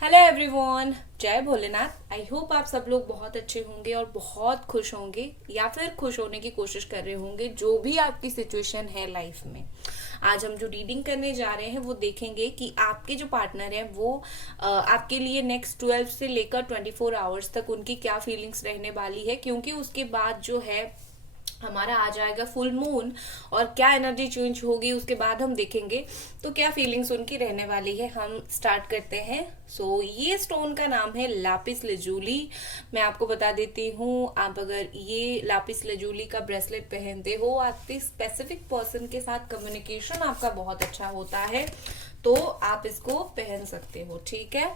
Hello everyone, जय Bholenath. I hope आप सब लोग बहुत अच्छे होंगे और बहुत खुश होंगे या फिर खुश होने की कोशिश कर रहे होंगे, जो भी आपकी सिचुएशन है लाइफ में। आज हम जो रीडिंग करने जा रहे हैं वो देखेंगे कि आपके जो पार्टनर है वो आपके लिए नेक्स्ट 12 से लेकर 24 आवर्स तक उनकी क्या फीलिंग्स रहने वाली है, क्योंकि उसके बाद जो है हमारा आ जाएगा फुल मून और क्या एनर्जी चेंज होगी उसके बाद हम देखेंगे तो क्या फीलिंग्स उनकी रहने वाली है। हम स्टार्ट करते हैं। ये स्टोन का नाम है लापिस लेजूली। मैं आपको बता देती हूँ, आप अगर ये लापिस लेजूली का ब्रेसलेट पहनते हो, आपके स्पेसिफिक पर्सन के साथ कम्युनिकेशन आपका बहुत अच्छा होता है, तो आप इसको पहन सकते हो। ठीक है,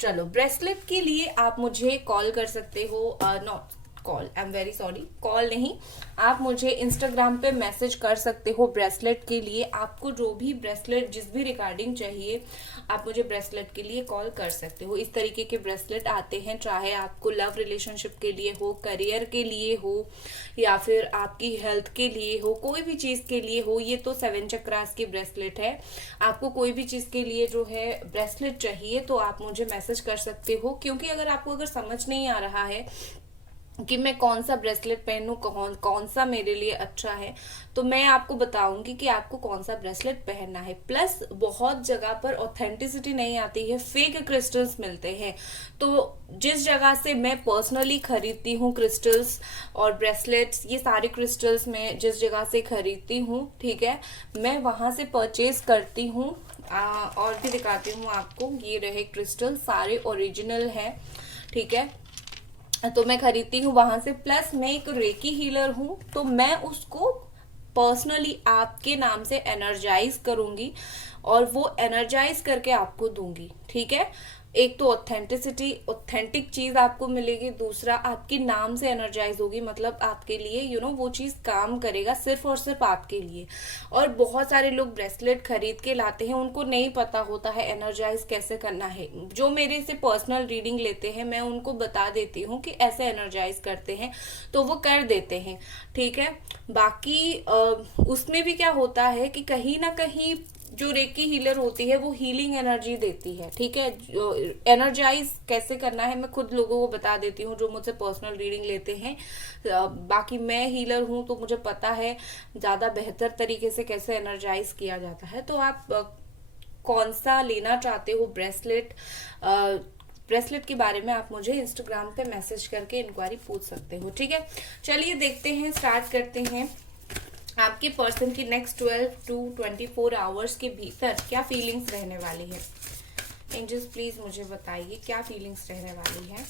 चलो ब्रेसलेट के लिए आप मुझे कॉल कर सकते हो, not call, I am very sorry, call नहीं, आप मुझे इंस्टाग्राम पे मैसेज कर सकते हो ब्रेसलेट के लिए। आपको जो भी ब्रेसलेट जिस भी रिगार्डिंग चाहिए आप मुझे ब्रेसलेट के लिए कॉल कर सकते हो। इस तरीके के ब्रेसलेट आते हैं, चाहे आपको लव रिलेशनशिप के लिए हो, करियर के लिए हो, या फिर आपकी हेल्थ के लिए हो, कोई भी चीज के लिए हो। ये तो 7 चक्रास की ब्रेसलेट है। आपको कोई भी चीज के लिए जो है ब्रेसलेट चाहिए तो आप मुझे मैसेज कर सकते हो, क्योंकि अगर आपको समझ नहीं आ रहा है कि मैं कौन सा ब्रेसलेट पहनूं, कौन सा मेरे लिए अच्छा है, तो मैं आपको बताऊंगी कि आपको कौन सा ब्रेसलेट पहनना है। प्लस बहुत जगह पर ऑथेंटिसिटी नहीं आती है, फेक क्रिस्टल्स मिलते हैं। तो जिस जगह से मैं पर्सनली खरीदती हूँ क्रिस्टल्स और ब्रेसलेट्स, ये सारे क्रिस्टल्स मैं जिस जगह से खरीदती हूँ, ठीक है, मैं वहां से परचेज करती हूँ। और भी दिखाती हूँ आपको, ये रहे क्रिस्टल, सारे ओरिजिनल है। ठीक है, तो मैं खरीदती हूँ वहां से। प्लस मैं एक रेकी हीलर हूँ, तो मैं उसको पर्सनली आपके नाम से एनर्जाइज करूंगी और वो एनर्जाइज करके आपको दूंगी। ठीक है, एक तो ऑथेंटिसिटी, ऑथेंटिक चीज आपको मिलेगी, दूसरा आपके नाम से एनर्जाइज होगी, मतलब आपके लिए वो चीज काम करेगा सिर्फ और सिर्फ आपके लिए। और बहुत सारे लोग ब्रेसलेट खरीद के लाते हैं, उनको नहीं पता होता है एनर्जाइज कैसे करना है। जो मेरे से पर्सनल रीडिंग लेते हैं मैं उनको बता देती हूँ कि ऐसे एनर्जाइज करते हैं, तो वो कर देते हैं। ठीक है, बाकी उसमें भी क्या होता है कि कहीं ना कहीं जो रेकी हीलर होती है वो हीलिंग एनर्जी देती है। ठीक है, एनर्जाइज कैसे करना है मैं खुद लोगों को बता देती हूँ जो मुझसे पर्सनल रीडिंग लेते हैं। बाकी मैं हीलर हूँ तो मुझे पता है ज्यादा बेहतर तरीके से कैसे एनर्जाइज किया जाता है। तो आप कौन सा लेना चाहते हो ब्रेसलेट, ब्रेसलेट के बारे में आप मुझे इंस्टाग्राम पे मैसेज करके इंक्वायरी पूछ सकते हो। ठीक है, चलिए देखते हैं, स्टार्ट करते हैं। आपके पर्सन की नेक्स्ट 12 टू 24 आवर्स के भीतर क्या फीलिंग्स रहने वाली है। एंजल्स प्लीज मुझे बताइए क्या फीलिंग्स रहने वाली है।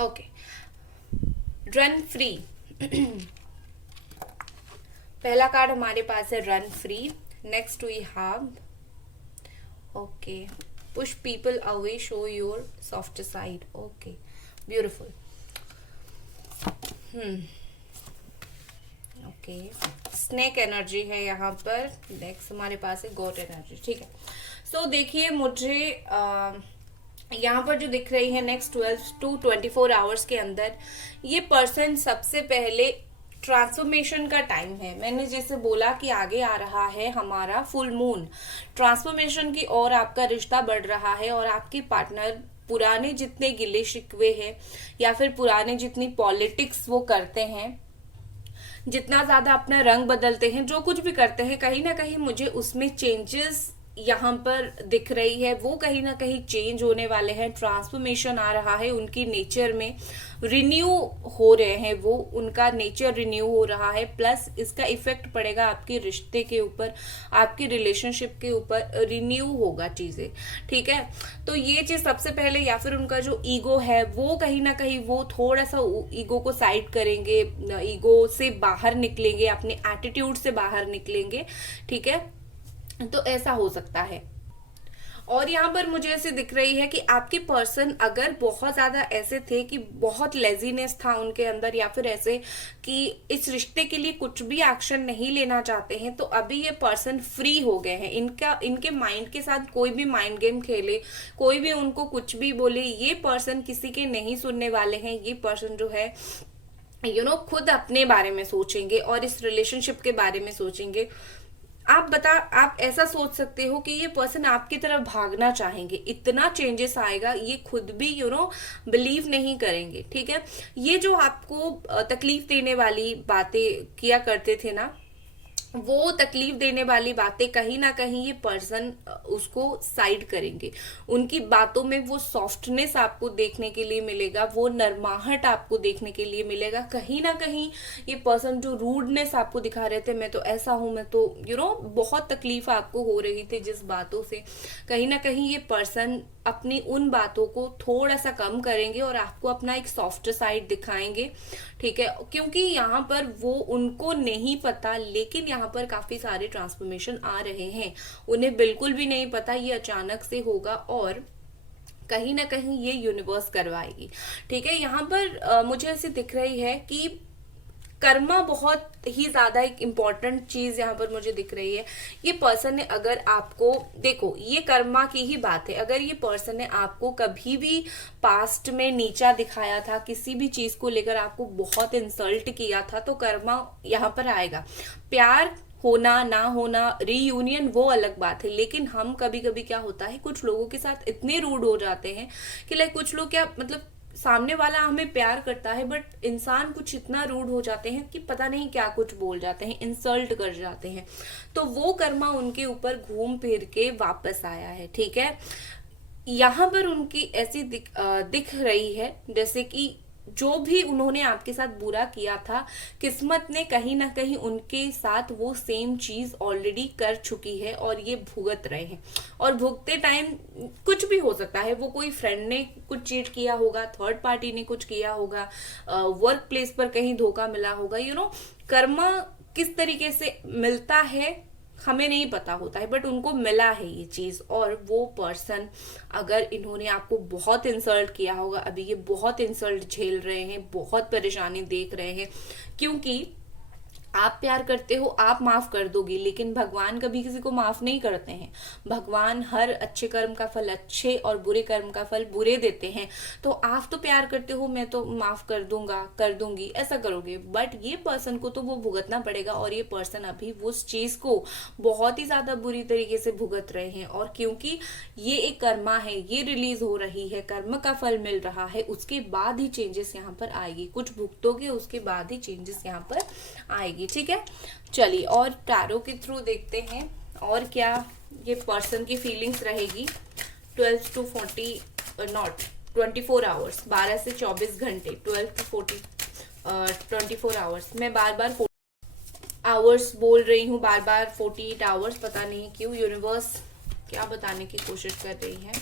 Okay, run free. पहला कार्ड हमारे पास है run free. Next we have okay, push people away, show your soft side. Okay, beautiful. Okay, snake energy है यहाँ पर। नेक्स्ट हमारे पास है गोट एनर्जी। ठीक है, सो देखिए मुझे यहाँ पर जो दिख रही है नेक्स्ट 12 टू 24 आवर्स के अंदर ये पर्सन सबसे पहले ट्रांसफॉर्मेशन का टाइम है। मैंने जैसे बोला कि आगे आ रहा है हमारा फुल मून, ट्रांसफॉर्मेशन की और आपका रिश्ता बढ़ रहा है और आपके पार्टनर पुराने जितने गिले शिकवे हैं या फिर पुराने जितनी पॉलिटिक्स वो करते हैं, जितना ज्यादा अपना रंग बदलते हैं, जो कुछ भी करते हैं, कहीं ना कहीं मुझे उसमें चेंजेस यहाँ पर दिख रही है। वो कहीं ना कहीं चेंज होने वाले हैं, ट्रांसफॉर्मेशन आ रहा है उनकी नेचर में, रिन्यू हो रहे हैं, वो उनका नेचर रिन्यू हो रहा है। प्लस इसका इफेक्ट पड़ेगा आपके रिश्ते के ऊपर, आपके रिलेशनशिप के ऊपर, रिन्यू होगा चीजें। ठीक है, तो ये चीज सबसे पहले, या फिर उनका जो ईगो है वो कहीं ना कहीं वो थोड़ा सा ईगो को साइड करेंगे, ईगो से बाहर निकलेंगे, अपने एटीट्यूड से बाहर निकलेंगे। ठीक है, तो ऐसा हो सकता है। और यहाँ पर मुझे ऐसे दिख रही है कि आपके पर्सन अगर बहुत ज्यादा ऐसे थे कि बहुत लेजीनेस था उनके अंदर, या फिर ऐसे कि इस रिश्ते के लिए कुछ भी एक्शन नहीं लेना चाहते हैं, तो अभी ये पर्सन फ्री हो गए हैं। इनके माइंड के साथ कोई भी माइंड गेम खेले, कोई भी उनको कुछ भी बोले, ये पर्सन किसी के नहीं सुनने वाले हैं। ये पर्सन जो है खुद अपने बारे में सोचेंगे और इस रिलेशनशिप के बारे में सोचेंगे। आप ऐसा सोच सकते हो कि ये पर्सन आपकी तरफ भागना चाहेंगे, इतना चेंजेस आएगा, ये खुद भी बिलीव नहीं करेंगे। ठीक है, ये जो आपको तकलीफ देने वाली बातें किया करते थे ना, वो तकलीफ देने वाली बातें कहीं ना कहीं ये पर्सन उसको साइड करेंगे। उनकी बातों में वो सॉफ्टनेस आपको देखने के लिए मिलेगा, वो नरमाहट आपको देखने के लिए मिलेगा। कहीं ना कहीं ये पर्सन जो रूडनेस आपको दिखा रहे थे, मैं तो ऐसा हूं, मैं तो बहुत तकलीफ आपको हो रही थी जिस बातों से, कहीं ना कहीं ये पर्सन अपनी उन बातों को थोड़ा सा कम करेंगे और आपको अपना एक सॉफ्ट साइड दिखाएंगे। ठीक है, क्योंकि यहाँ पर वो उनको नहीं पता, लेकिन यहाँ पर काफी सारे ट्रांसफॉर्मेशन आ रहे हैं, उन्हें बिल्कुल भी नहीं पता, ये अचानक से होगा और कहीं ना कहीं ये यूनिवर्स करवाएगी। ठीक है, यहाँ पर मुझे ऐसी दिख रही है कि कर्मा बहुत ही ज्यादा एक इम्पॉर्टेंट चीज यहाँ पर मुझे दिख रही है। ये पर्सन ने अगर आपको, देखो ये कर्मा की ही बात है, अगर ये पर्सन ने आपको कभी भी पास्ट में नीचा दिखाया था, किसी भी चीज को लेकर आपको बहुत इंसल्ट किया था, तो कर्मा यहाँ पर आएगा। प्यार होना ना होना, रीयूनियन वो अलग बात है, लेकिन हम कभी कभी क्या होता है, कुछ लोगों के साथ इतने रूड हो जाते हैं कि लाइक कुछ लोग क्या मतलब सामने वाला हमें प्यार करता है बट इंसान कुछ इतना रूड हो जाते हैं कि पता नहीं क्या कुछ बोल जाते हैं, इंसल्ट कर जाते हैं, तो वो कर्मा उनके ऊपर घूम फिर के वापस आया है। ठीक है, यहाँ पर उनकी ऐसी दिख रही है जैसे कि जो भी उन्होंने आपके साथ बुरा किया था, किस्मत ने कहीं ना कहीं उनके साथ वो सेम चीज ऑलरेडी कर चुकी है और ये भुगत रहे हैं। और भुगते टाइम कुछ भी हो सकता है, वो कोई फ्रेंड ने कुछ चीट किया होगा, थर्ड पार्टी ने कुछ किया होगा, वर्क प्लेस पर कहीं धोखा मिला होगा, कर्मा किस तरीके से मिलता है हमें नहीं पता होता है, बट उनको मिला है ये चीज। और वो पर्सन, अगर इन्होंने आपको बहुत इंसल्ट किया होगा, अभी ये बहुत इंसल्ट झेल रहे हैं, बहुत परेशानी देख रहे हैं, क्योंकि आप प्यार करते हो, आप माफ कर दोगी, लेकिन भगवान कभी किसी को माफ नहीं करते हैं। भगवान हर अच्छे कर्म का फल अच्छे और बुरे कर्म का फल बुरे देते हैं। तो आप तो प्यार करते हो, मैं तो माफ कर दूंगा, कर दूंगी, ऐसा करोगे, बट ये पर्सन को तो वो भुगतना पड़ेगा। और ये पर्सन अभी उस चीज को बहुत ही ज्यादा बुरी तरीके से भुगत रहे हैं। और क्योंकि ये एक कर्मा है, ये रिलीज हो रही है, कर्म का फल मिल रहा है, उसके बाद ही चेंजेस यहाँ पर आएगी। कुछ भुगतोगे, उसके बाद ही चेंजेस यहाँ पर आएगी। ठीक है, चलिए और टैरो के थ्रू देखते हैं और क्या ये पर्सन की फीलिंग्स रहेगी 12 to 40 नॉट 24 आवर्स, 12 से 24 घंटे, 12 to 40 24 आवर्स। मैं बार बार आवर्स बोल रही हूँ, बार बार 48 आवर्स, पता नहीं क्यों यूनिवर्स क्या बताने की कोशिश कर रही है।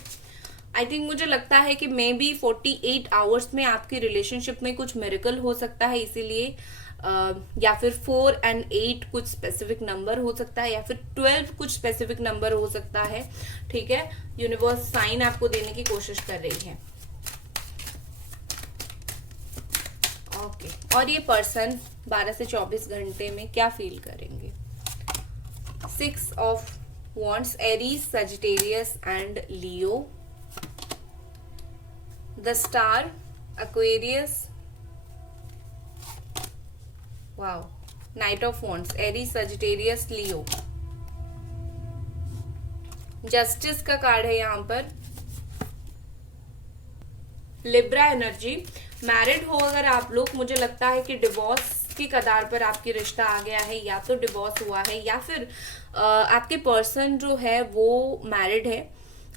आई थिंक मुझे लगता है कि मे बी 48 आवर्स में आपकी रिलेशनशिप में कुछ मिरेकल हो सकता है, इसीलिए या फिर 4 and 8 कुछ स्पेसिफिक नंबर हो सकता है, या फिर 12 कुछ स्पेसिफिक नंबर हो सकता है। ठीक है, यूनिवर्स साइन आपको देने की कोशिश कर रही है। ओके, और ये पर्सन 12 से 24 घंटे में क्या फील करेंगे। 6 of Wands, Aries, Sagittarius and Leo. The star, Aquarius, wow, night of wands, Aries, Sagittarius, Leo. Justice का कार्ड है यहाँ पर। लिब्रा एनर्जी, मैरिड हो अगर आप लोग, मुझे लगता है कि डिवोर्स की कगार पर आपकी रिश्ता आ गया है, या तो डिवोर्स हुआ है, या फिर आपके पर्सन जो है वो मैरिड है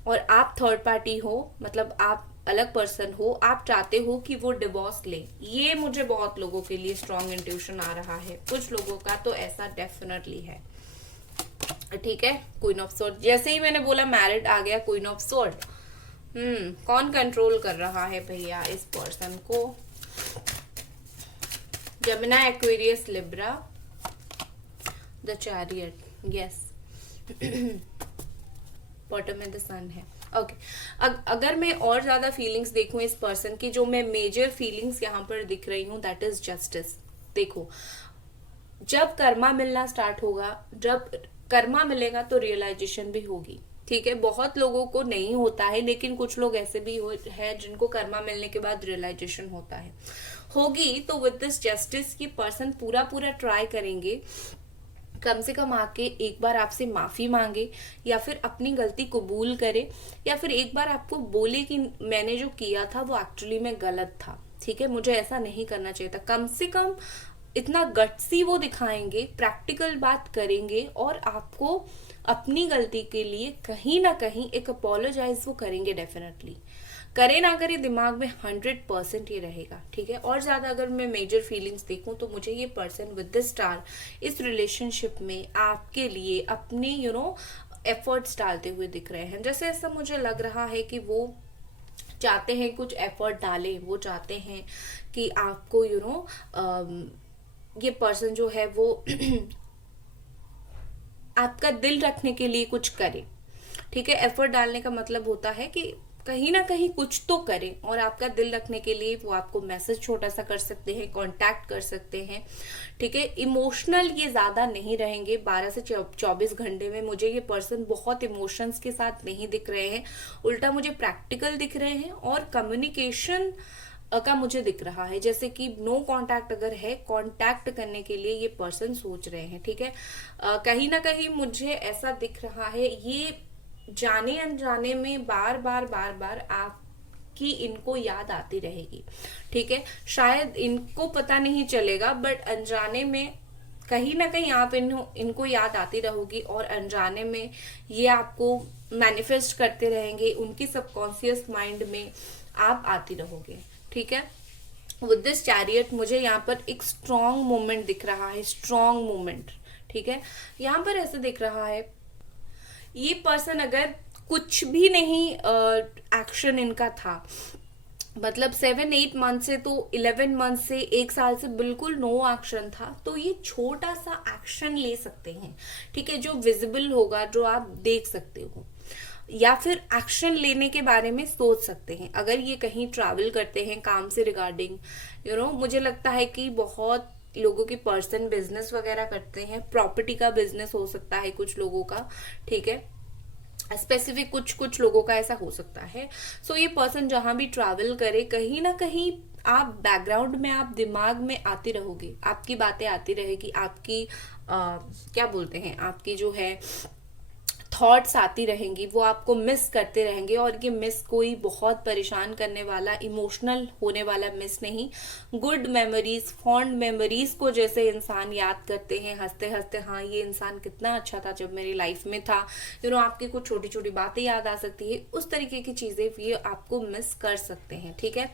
और आप थर्ड पार्टी हो, मतलब आप अलग पर्सन हो, आप चाहते हो कि वो डिवोर्स ले। ये मुझे बहुत लोगों के लिए स्ट्रॉन्ग इंट्यूशन आ रहा है, कुछ लोगों का तो ऐसा डेफिनेटली है। ठीक है, क्वीन ऑफ सोर्ड, जैसे ही मैंने बोला मैरिड आ गया क्वीन ऑफ सोर्ड। कौन कंट्रोल कर रहा है भैया इस पर्सन को। Gemini, Aquarius, Libra, the chariot, yes, bottom में द सन है। ओके, अगर मैं और ज्यादा फीलिंग्स देखूं इस पर्सन की, जो मैं मेजर फीलिंग्स यहाँ पर दिख रही हूँ, दैट इज जस्टिस। देखो, जब कर्मा मिलना स्टार्ट होगा, जब कर्मा मिलेगा तो रियलाइजेशन भी होगी। ठीक है, बहुत लोगों को नहीं होता है, लेकिन कुछ लोग ऐसे भी है जिनको कर्मा मिलने के बाद रियलाइजेशन होता है। होगी तो विद दिस जस्टिस ये पर्सन पूरा पूरा ट्राई करेंगे कम से कम आके एक बार आपसे माफी मांगे, या फिर अपनी गलती कबूल करे, या फिर एक बार आपको बोले कि मैंने जो किया था वो एक्चुअली में गलत था, ठीक है, मुझे ऐसा नहीं करना चाहिए था। कम से कम इतना गट्सी वो दिखाएंगे, प्रैक्टिकल बात करेंगे, और आपको अपनी गलती के लिए कहीं ना कहीं एक अपोलोजाइज वो करेंगे डेफिनेटली। करे ना करे दिमाग में 100% ये रहेगा, ठीक है। और ज्यादा अगर मैं मेजर फीलिंग्स देखूं तो मुझे ये पर्सन विद द स्टार इस रिलेशनशिप में आपके लिए अपने एफर्ट्स डालते हुए दिख रहे हैं। जैसे ऐसा मुझे लग रहा है कि वो चाहते हैं कुछ एफर्ट डालें, वो चाहते हैं कि आपको ये पर्सन जो है वो आपका दिल रखने के लिए कुछ करे, ठीक है। एफर्ट डालने का मतलब होता है कि कहीं ना कहीं कुछ तो करें, और आपका दिल रखने के लिए वो आपको मैसेज छोटा सा कर सकते हैं, कांटेक्ट कर सकते हैं, ठीक है। इमोशनल ये ज्यादा नहीं रहेंगे 12 से 24 घंटे में। मुझे ये पर्सन बहुत इमोशंस के साथ नहीं दिख रहे हैं, उल्टा मुझे प्रैक्टिकल दिख रहे हैं, और कम्युनिकेशन का मुझे दिख रहा है जैसे कि नो कांटेक्ट अगर है, कांटेक्ट करने के लिए ये पर्सन सोच रहे हैं, ठीक है। कहीं ना कहीं मुझे ऐसा दिख रहा है ये जाने अनजाने में बार बार आपकी इनको याद आती रहेगी, ठीक है। शायद इनको पता नहीं चलेगा, बट अनजाने में कहीं ना कहीं आप इनको याद आती रहोगी, और अनजाने में ये आपको मैनिफेस्ट करते रहेंगे, उनकी सबकॉन्शियस माइंड में आप आती रहोगे, ठीक है। विद दिस चैरियट मुझे यहाँ पर एक स्ट्रॉन्ग मोमेंट दिख रहा है, स्ट्रॉन्ग मोमेंट, ठीक है। यहाँ पर ऐसे दिख रहा है ये पर्सन अगर कुछ भी नहीं एक्शन इनका था, मतलब 7-8 मंथ से तो 11 मंथ से 1 साल से बिल्कुल नो एक्शन था, तो ये छोटा सा एक्शन ले सकते हैं, ठीक है, जो विजिबल होगा, जो आप देख सकते हो, या फिर एक्शन लेने के बारे में सोच सकते हैं। अगर ये कहीं ट्रैवल करते हैं काम से रिगार्डिंग, मुझे लगता है कि बहुत लोगों की पर्सन बिजनेस वगैरह करते हैं, प्रॉपर्टी का बिजनेस हो सकता है कुछ लोगों का, ठीक है, स्पेसिफिक कुछ लोगों का ऐसा हो सकता है। सो ये पर्सन जहां भी ट्रैवल करे, कहीं ना कहीं आप बैकग्राउंड में, आप दिमाग में आती रहोगे, आपकी बातें आती रहेगी, आपकी क्या बोलते हैं, आपकी जो है थॉट्स आती रहेंगी, वो आपको मिस करते रहेंगे, और ये मिस कोई बहुत परेशान करने वाला, इमोशनल होने वाला मिस नहीं, गुड मेमोरीज, फॉन्ड मेमोरीज को जैसे इंसान याद करते हैं हंसते हंसते, हाँ ये इंसान कितना अच्छा था जब मेरी लाइफ में था, आपकी कुछ छोटी छोटी बातें याद आ सकती है, उस तरीके की चीजें ये आपको मिस कर सकते हैं, ठीक है।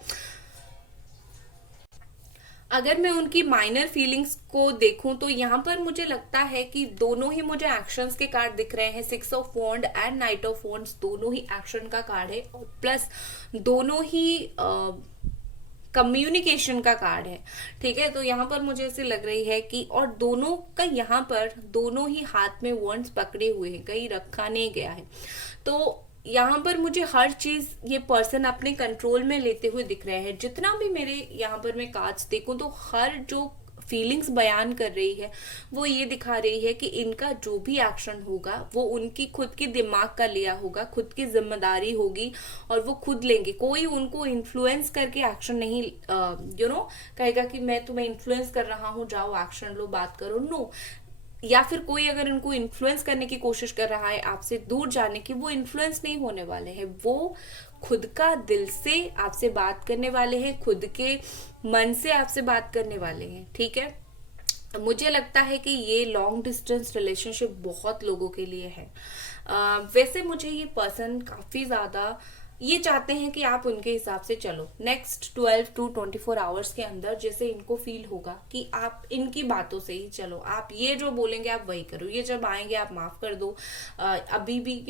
अगर मैं उनकी माइनर फीलिंग्स को देखूं तो यहाँ पर मुझे लगता है कि दोनों ही मुझे एक्शंस के कार्ड दिख रहे हैं, 6 of wand and knight of wands, दोनों ही एक्शन का कार्ड है, और प्लस दोनों ही कम्युनिकेशन का कार्ड है, ठीक है। तो यहाँ पर मुझे ऐसे लग रही है कि, और दोनों का यहाँ पर दोनों ही हाथ में वॉन्ड्स पकड़े हुए हैं, कहीं रखा नहीं गया है, तो यहाँ पर मुझे हर चीज ये पर्सन अपने कंट्रोल में लेते हुए दिख रहे हैं। जितना भी मेरे यहाँ पर मैं कार्ड्स देखूं तो हर जो फीलिंग्स बयान कर रही है वो ये दिखा रही है कि इनका जो भी एक्शन होगा वो उनकी खुद की दिमाग का लिया होगा, खुद की जिम्मेदारी होगी, और वो खुद लेंगे। कोई उनको इन्फ्लुएंस करके एक्शन नहीं कहेगा कि मैं तुम्हें इन्फ्लुएंस कर रहा हूँ, जाओ एक्शन लो, बात करो, नो। या फिर कोई अगर इनको इन्फ्लुएंस करने की कोशिश कर रहा है आपसे दूर जाने की, वो इन्फ्लुएंस नहीं होने वाले हैं, वो खुद का दिल से आपसे बात करने वाले हैं, खुद के मन से आपसे बात करने वाले हैं, ठीक है। मुझे लगता है कि ये लॉन्ग डिस्टेंस रिलेशनशिप बहुत लोगों के लिए है। वैसे मुझे ये पर्सन काफी ज्यादा ये चाहते हैं कि आप उनके हिसाब से चलो नेक्स्ट 12 to 24 आवर्स के अंदर, जैसे इनको फील होगा कि आप इनकी बातों से ही चलो, आप ये जो बोलेंगे आप वही करो, ये जब आएंगे आप माफ कर दो। अभी भी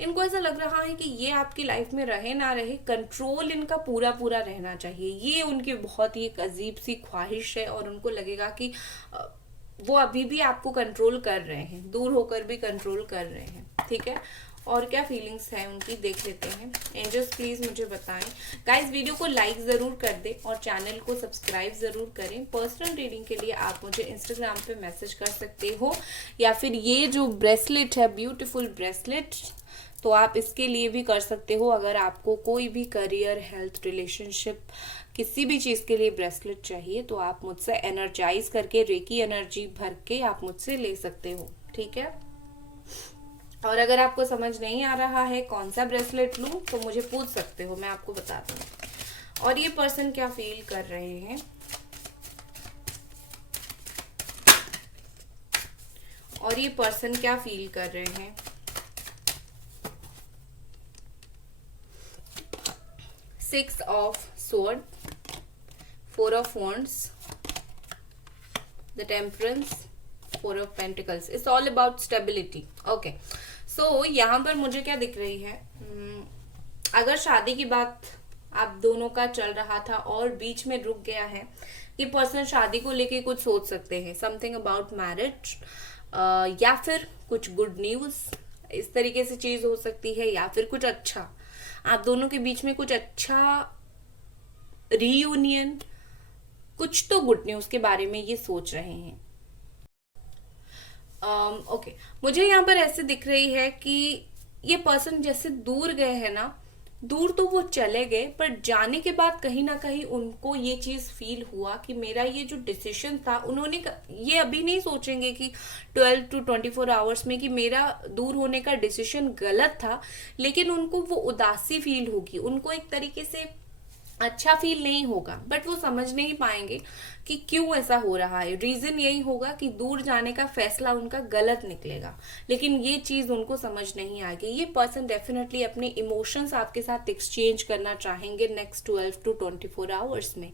इनको ऐसा लग रहा है कि ये आपकी लाइफ में रहे ना रहे, कंट्रोल इनका पूरा पूरा रहना चाहिए। ये उनकी बहुत ही एक अजीब सी ख्वाहिश है, और उनको लगेगा कि वो अभी भी आपको कंट्रोल कर रहे हैं, दूर होकर भी कंट्रोल कर रहे हैं, ठीक है। और क्या फीलिंग्स है उनकी देख लेते हैं। एंजल्स प्लीज मुझे बताएं। गाइस वीडियो को लाइक जरूर कर दें और चैनल को सब्सक्राइब जरूर करें। पर्सनल रीडिंग के लिए आप मुझे इंस्टाग्राम पे मैसेज कर सकते हो, या फिर ये जो ब्रेसलेट है, ब्यूटीफुल ब्रेसलेट, तो आप इसके लिए भी कर सकते हो। अगर आपको कोई भी करियर, हेल्थ, रिलेशनशिप, किसी भी चीज के लिए ब्रेसलेट चाहिए तो आप मुझसे एनर्जाइज करके, रेकी एनर्जी भर के आप मुझसे ले सकते हो, ठीक है। और अगर आपको समझ नहीं आ रहा है कौन सा ब्रेसलेट लूं तो मुझे पूछ सकते हो, मैं आपको बता दूँ। और ये पर्सन क्या फील कर रहे हैं, और ये पर्सन क्या फील कर रहे हैं। Six of sword, four of wands, the temperance, four of pentacles. It's all about stability. Okay, so यहाँ पर मुझे क्या दिख रही है, अगर शादी की बात आप दोनों का चल रहा था और बीच में रुक गया है, ये पर्सन शादी को लेके कुछ सोच सकते हैं, समथिंग अबाउट मैरिज, या फिर कुछ गुड न्यूज, इस तरीके से चीज हो सकती है। या फिर कुछ अच्छा, आप दोनों के बीच में कुछ अच्छा रीयूनियन, कुछ तो गुड न्यूज के बारे में ये सोच रहे हैं। ओके, मुझे यहाँ पर ऐसे दिख रही है कि ये पर्सन जैसे दूर गए हैं ना, दूर तो वो चले गए, पर जाने के बाद कहीं ना कहीं उनको ये चीज फील हुआ कि मेरा ये जो डिसीजन था, उन्होंने ये अभी नहीं सोचेंगे कि 12 to 24 आवर्स में कि मेरा दूर होने का डिसीजन गलत था, लेकिन उनको वो उदासी फील होगी, उनको एक तरीके से अच्छा फील नहीं होगा, बट वो समझ नहीं पाएंगे कि क्यों ऐसा हो रहा है। रीजन यही होगा कि दूर जाने का फैसला उनका गलत निकलेगा, लेकिन ये चीज उनको समझ नहीं आएगी। ये पर्सन डेफिनेटली अपने इमोशंस आपके साथ एक्सचेंज करना चाहेंगे नेक्स्ट 12 to 24 आवर्स में।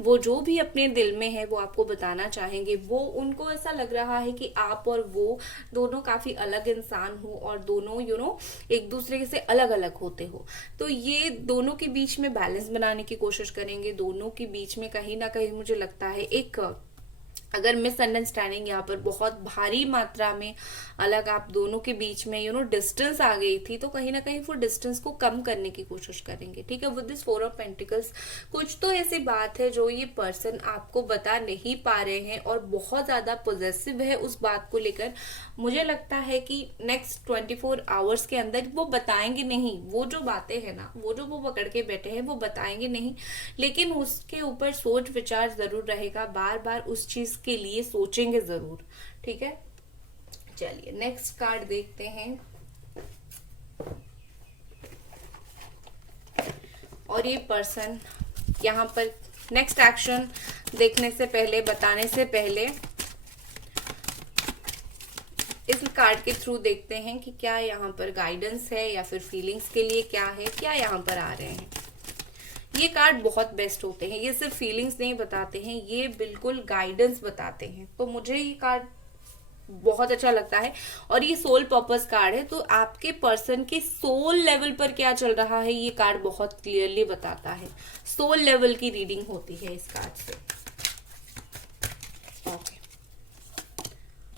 वो जो भी अपने दिल में है वो आपको बताना चाहेंगे। वो उनको ऐसा लग रहा है कि आप और वो दोनों काफी अलग इंसान हो और दोनों एक दूसरे से अलग अलग होते हो। तो ये दोनों के बीच में बैलेंस बनाने की कोशिश करेंगे। दोनों के बीच में कहीं ना कहीं मुझे लगता है एक, अगर मिसअंडरस्टैंडिंग यहाँ पर बहुत भारी मात्रा में अलग आप दोनों के बीच में डिस्टेंस आ गई थी, तो कहीं ना कहीं वो डिस्टेंस को कम करने की कोशिश करेंगे, ठीक है। With this four of pentacles, कुछ तो ऐसी बात है जो ये पर्सन आपको बता नहीं पा रहे हैं और बहुत ज्यादा पॉजिटिव है उस बात को लेकर। मुझे लगता है कि नेक्स्ट 24 आवर्स के अंदर वो बताएंगे नहीं, वो जो बातें हैं ना, वो जो वो पकड़ के बैठे हैं वो बताएंगे नहीं, लेकिन उसके ऊपर सोच विचार जरूर रहेगा, बार बार उस चीज के लिए सोचेंगे जरूर, ठीक है। चलिए नेक्स्ट कार्ड देखते हैं। और ये पर्सन यहाँ पर नेक्स्ट एक्शन देखने से पहले, बताने से पहले, इस कार्ड के थ्रू देखते हैं कि क्या यहाँ पर गाइडेंस है या फिर फीलिंग्स के लिए क्या है, क्या यहाँ पर आ रहे हैं। ये कार्ड बहुत बेस्ट होते हैं, ये सिर्फ फीलिंग्स नहीं बताते हैं, ये बिल्कुल गाइडेंस बताते हैं। तो मुझे ये कार्ड बहुत अच्छा लगता है। और ये सोल पर्पस कार्ड है, तो आपके पर्सन के सोल लेवल पर क्या चल रहा है ये कार्ड बहुत क्लियरली बताता है। सोल लेवल की रीडिंग होती है इस कार्ड से। Okay,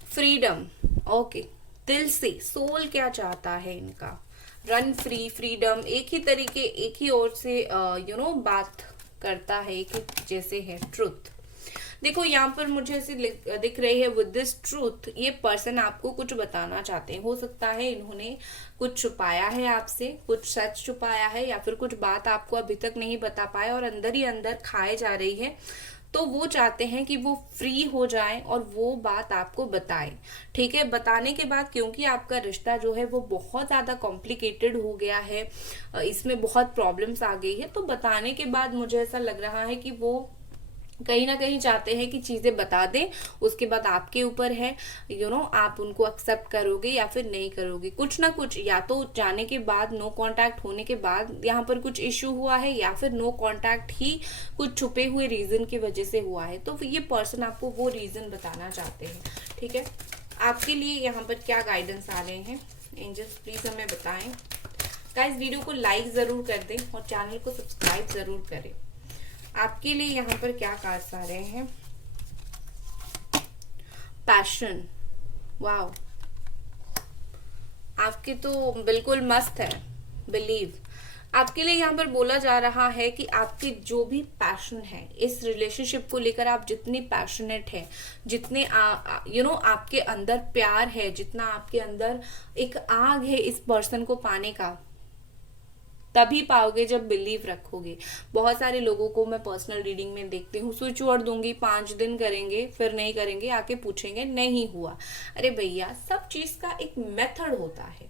freedom. ओके, दिल से सोल क्या चाहता है इनका, रन फ्री, फ्रीडम, एक ही तरीके, एक ही ओर से बात करता है, एक ही जैसे है। ट्रुथ, देखो यहाँ पर मुझे ऐसे दिख रही है विद दिस ट्रूथ, ये पर्सन आपको कुछ बताना चाहते हैं। हो सकता है इन्होंने कुछ छुपाया है आपसे, कुछ सच छुपाया है, या फिर कुछ बात आपको अभी तक नहीं बता पाए और अंदर ही अंदर खाए जा रही है। तो वो चाहते हैं कि वो फ्री हो जाए और वो बात आपको बताएं, ठीक है। बताने के बाद, क्योंकि आपका रिश्ता जो है वो बहुत ज्यादा कॉम्प्लिकेटेड हो गया है, इसमें बहुत प्रॉब्लम्स आ गई है, तो बताने के बाद मुझे ऐसा लग रहा है कि वो कहीं ना कहीं चाहते हैं कि चीजें बता दें। उसके बाद आपके ऊपर है आप उनको एक्सेप्ट करोगे या फिर नहीं करोगे। कुछ ना कुछ, या तो जाने के बाद, नो कांटेक्ट होने के बाद यहाँ पर कुछ इश्यू हुआ है, या फिर नो कांटेक्ट ही कुछ छुपे हुए रीजन की वजह से हुआ है। तो ये पर्सन आपको वो रीजन बताना चाहते हैं, ठीक है। आपके लिए यहाँ पर क्या गाइडेंस आ रहे हैं एंजल्स, प्लीज हमें बताएं। गाइस, वीडियो को लाइक जरूर कर दें और चैनल को सब्सक्राइब जरूर करें। आपके लिए यहाँ पर क्या कार्ड्स आ रहे हैं। पैशन, वाओ, आपके तो बिल्कुल मस्त है। बिलीव, आपके लिए यहाँ पर बोला जा रहा है कि आपके जो भी पैशन है इस रिलेशनशिप को लेकर, आप जितनी पैशनेट है, जितने आपके अंदर प्यार है, जितना आपके अंदर एक आग है इस पर्सन को पाने का, तभी पाओगे जब बिलीव रखोगे। बहुत सारे लोगों को मैं पर्सनल रीडिंग में देखती हूँ, स्विच वर्ड दूंगी, 5 दिन करेंगे, फिर नहीं करेंगे, आके पूछेंगे नहीं हुआ। अरे भैया, सब चीज का एक मेथड होता है।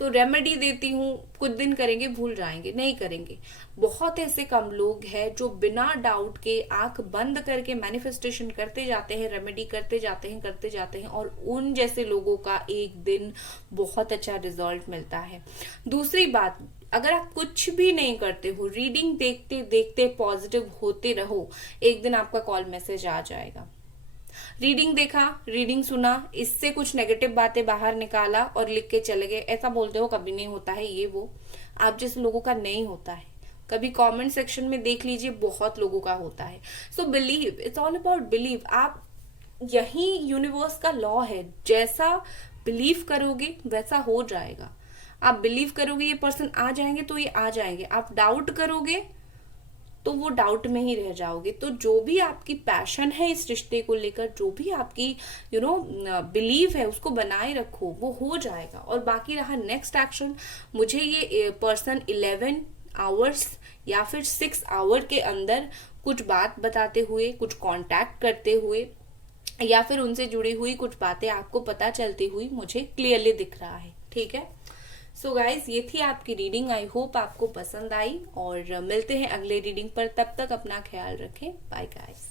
तो रेमेडी देती हूँ, कुछ दिन करेंगे, भूल जाएंगे, नहीं करेंगे। बहुत ऐसे कम लोग हैं जो बिना डाउट के आंख बंद करके मैनिफेस्टेशन करते जाते हैं, रेमेडी करते जाते हैं, और उन जैसे लोगों का एक दिन बहुत अच्छा रिजल्ट मिलता है। दूसरी बात, अगर आप कुछ भी नहीं करते हो, रीडिंग देखते देखते पॉजिटिव होते रहो, एक दिन आपका कॉल मैसेज आ जाएगा। रीडिंग देखा, रीडिंग सुना, इससे कुछ नेगेटिव बातें बाहर निकाला और लिख के चले गए, ऐसा बोलते हो कभी नहीं होता है ये वो। आप जैसे लोगों का नहीं होता है। कभी कमेंट सेक्शन में देख लीजिए, बहुत लोगों का होता है। So believe, it's all about believe. आप, यही यूनिवर्स का लॉ है, जैसा बिलीव करोगे वैसा हो जाएगा। आप बिलीव करोगे ये पर्सन आ जाएंगे तो ये आ जाएंगे, आप डाउट करोगे तो वो डाउट में ही रह जाओगे। तो जो भी आपकी पैशन है इस रिश्ते को लेकर, जो भी आपकी बिलीव है, उसको बनाए रखो, वो हो जाएगा। और बाकी रहा नेक्स्ट एक्शन, मुझे ये पर्सन 11 आवर्स या फिर 6 आवर के अंदर कुछ बात बताते हुए, कुछ कांटेक्ट करते हुए, या फिर उनसे जुड़ी हुई कुछ बातें आपको पता चलती हुई मुझे क्लियरली दिख रहा है। ठीक है। सो गाइज, ये थी आपकी रीडिंग। आई होप आपको पसंद आई, और मिलते हैं अगले रीडिंग पर। तब तक अपना ख्याल रखें। Bye guys.